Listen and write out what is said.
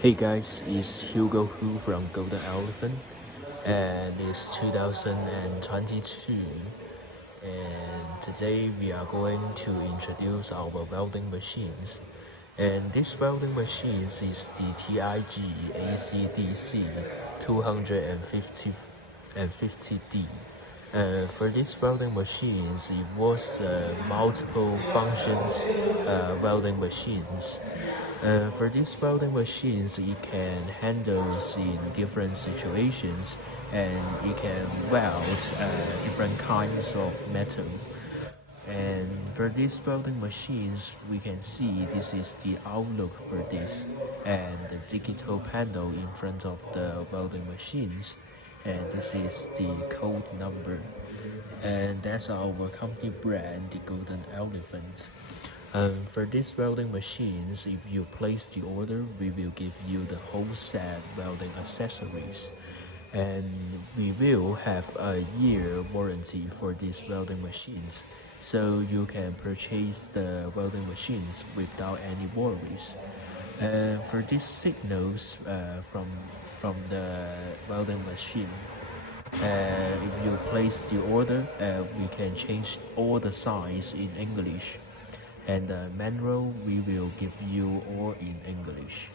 Hey guys, it's Hugo Hu from Golden Elephant, and it's 2022, and today we are going to introduce our welding machines. And this welding machine is the TIG AC DC 250D. For these welding machines, it was multiple functions welding machines. For these welding machines, it can handle in different situations, and it can weld different kinds of metal. And for these welding machines, we can see this is the outlook for this, and the digital panel in front of the welding machines, and this is the code number, and that's our company brand, the Golden Elephant. For these welding machines, if you place the order, we will give you the whole set welding accessories, and we will have a year warranty for these welding machines, so you can purchase the welding machines without any worries. For these signals from the welding machine, if you place the order, we can change all the signs in English, and the manual we will give you all in English.